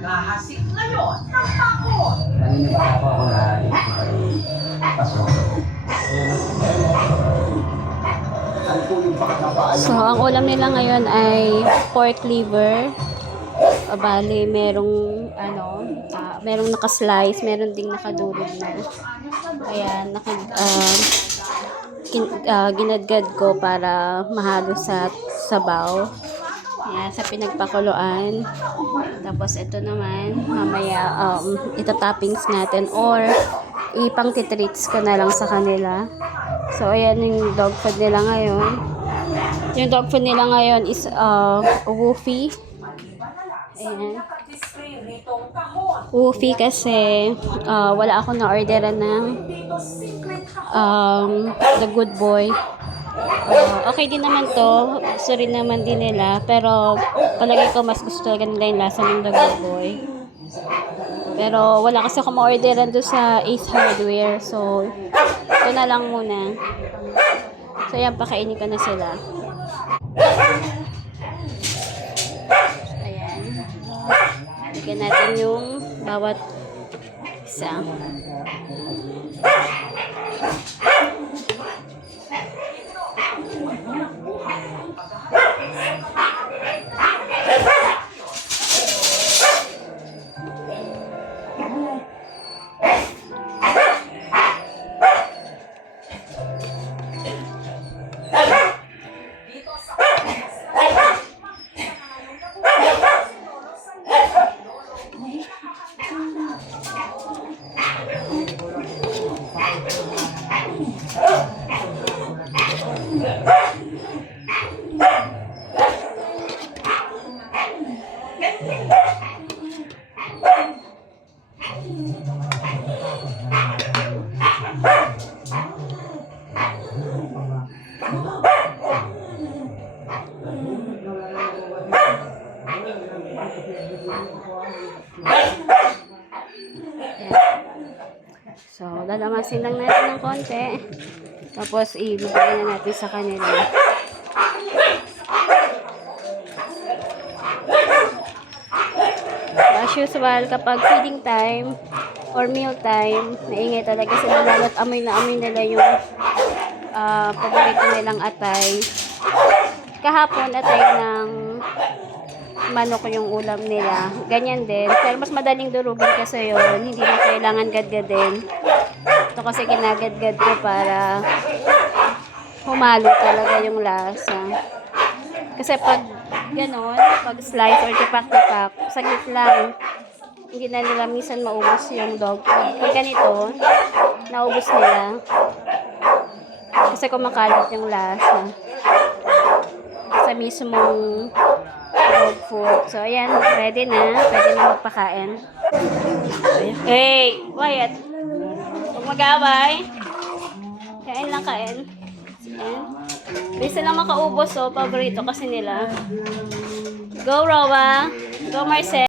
naghahasik ngayon ng takot. Naniniwala ako na paso. So, ang ulam nila ngayon ay pork liver. Bali, merong naka-slice, meron ding nakadurog na. Ayan, ginadgad ko para mahalo sa sabaw. Ayan, sa pinagpakuluan. Tapos, ito naman, mamaya, ita-toppings natin or ipang titreats ko na lang sa kanila. So, ayan yung dog food nila ngayon. Yung dog food nila ngayon is woofy. Ayan. Woofy kasi wala ako na-orderan ng The Good Boy. Okay din naman to. Gusto rin naman din nila. Pero palagi ko mas gusto nila yung lasa ng The Good Boy. Pero wala kasi ako ma-orderan doon sa Ace Hardware. So, ito na lang muna. So, yan, pakainin ko na sila. Ayan. Bigyan natin yung bawat isa. So, lalamasin lang natin ng konti. Tapos, ibigay na natin sa kanila. As usual, kapag feeding time or meal time, maingay talaga sila, lalo't amoy na amoy nila yung paborito nilang atay. Kahapon, atay ng manok yung ulam nila. Ganyan din. Pero mas madaling durugin kasi yun. Hindi na kailangan gadgadin. Ito kasi ginagadgad ko para humalo talaga yung lasa. Kasi pag ganon, pag slice or tipak-tipak, saglit lang. Hindi na nila minsan maubos yung dog food. Pag ganito, naubos nila. Kasi kumakalat yung lasa. Sa mismong dog food. So, ayan. Ready na. Pwede na magpakain. Hey! Wyatt! Huwag mag-away. Kain lang, kain. Ayan. Hindi sila makaubos, so paborito kasi nila. Go, Rowa! Go, Marcel!